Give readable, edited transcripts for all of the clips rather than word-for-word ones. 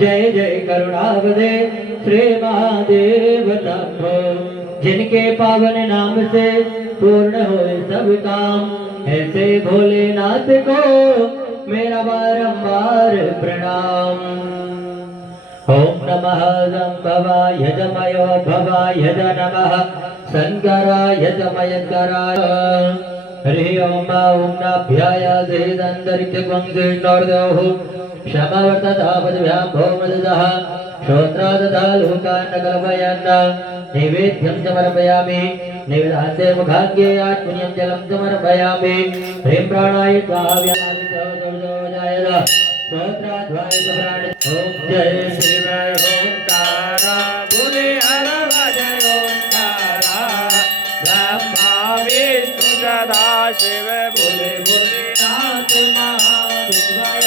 जय जय करुणावदे श्री महादेव शंभो। जिनके पावन नाम से पूर्ण होए सब काम, ऐसे भोलेनाथ को मेरा बारंबार प्रणाम। ओम नमः संभवाय जमयो भवाय ज नमः शंकराय जमयंकराय। हरि ओम ओम नाभ्याय देदंतरिक्षगुंजिष्णोर्देवः क्षमवर्ततापद्भ्यां भौमदः श्रोत्रादधा लोकान् कल्पयन्। नैवेद्यं समर्पयामि नैवेद्यान्ते मुखाग्ये आत्मनीयं जलं समर्पयामि। ह्रीं प्राणाय स्वाव्यामि चौदर्जोजाय श्रोत्राध्वाय प्राण। ओम जय शिव ओंकार बोले हर जय ओंकारा। ब्रह्मा विष्णु सदा शिव बोले भोलेनाथ महादेव हर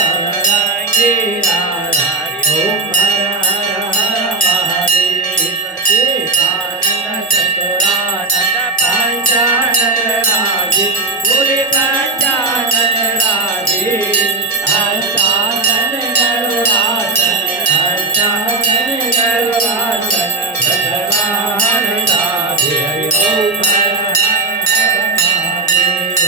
रंगीरा हरि। ओम हर हर हर महादेव शिवानंद चतुरानंद पंचानंद राजे बोले पंचानंद राजे। हंसासन गरुड़ासन हंसासन गरुड़ासन भगवान राधे। हरि ओम हर हर हर महादेव।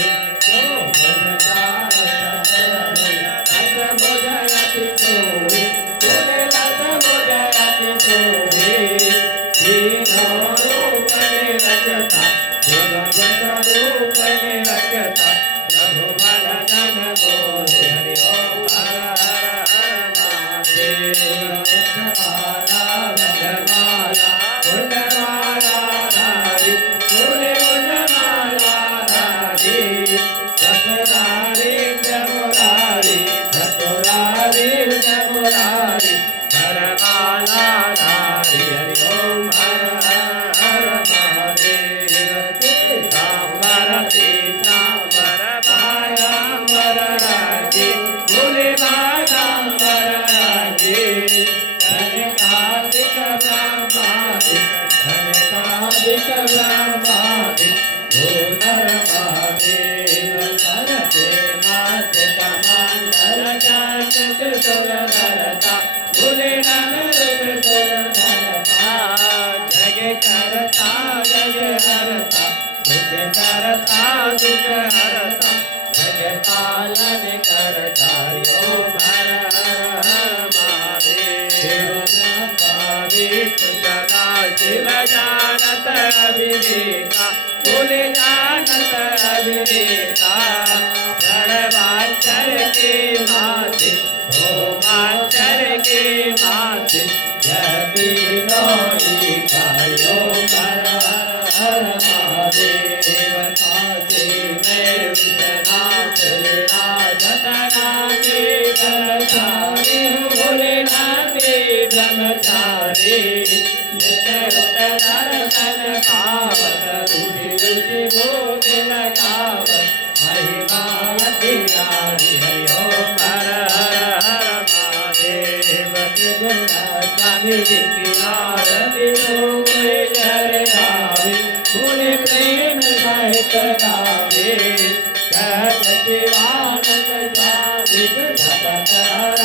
जो भुजयति सोहि बोले लत भुजयति सोहि। तीनों रूप निरखता भगवत रूप निरखता प्रभु मन जन बोले। हरि ओम हर हर हर महादेव। माला गजमाला गुणमाला धारी बोले गुणमाला धारी। जमुरारी जमुरारी जमुरारी जमुरारी हरमाला धारी। हरि ओम हर हर हर महादेव। पीताम्बर पीताम्बर बायाम्बर राजे बोले बायाम्बर राजे। धनकादिक ब्रह्मादिक धनकादिक ब्रह्मादिक भूधर महादेव। करते नाथ कमंडल चांद सुरधरता बोले नन रूप सुरधरता। जग करता जग हरता दुख करता दुख हरता जग पालन करता। हरि ओम हर हर हर महादेव। ब्रह्मा विष्णु सदा शिव जानत अभिनेता बोले जानत अभिनेता। प्रणवाक्षर के माते ओ माक्षर के माते यह तीनों इकाई। ओम हर हर हर महादेव। काशी में विश्वनाथ विराजत नाथी ब्रह्मचारी बोले नाथी ब्रह्मचारी। नित्य उत दर्शन पावत रुचि रुचि भोग लगावत महिमा यति नारी। हरि ओम हर हर हर महादेव। त्रिगुणा स्वामी जी की आरती तो कोई घर आवे बोले प्रेम सहित गावे। कहत शिवानंद स्वामी जपत हर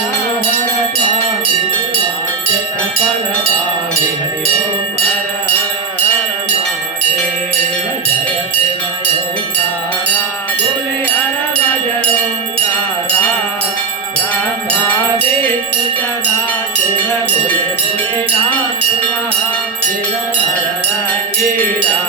हर स्वामी वांछित फल पावे। हरि ओम हर हर हर महादेव। जय शिव ओंकारा बोले हर भज ओंकारा। ब्रह्मा विष्णु सदा शिव बोले भोलेनाथ महादेव हर रंगीरा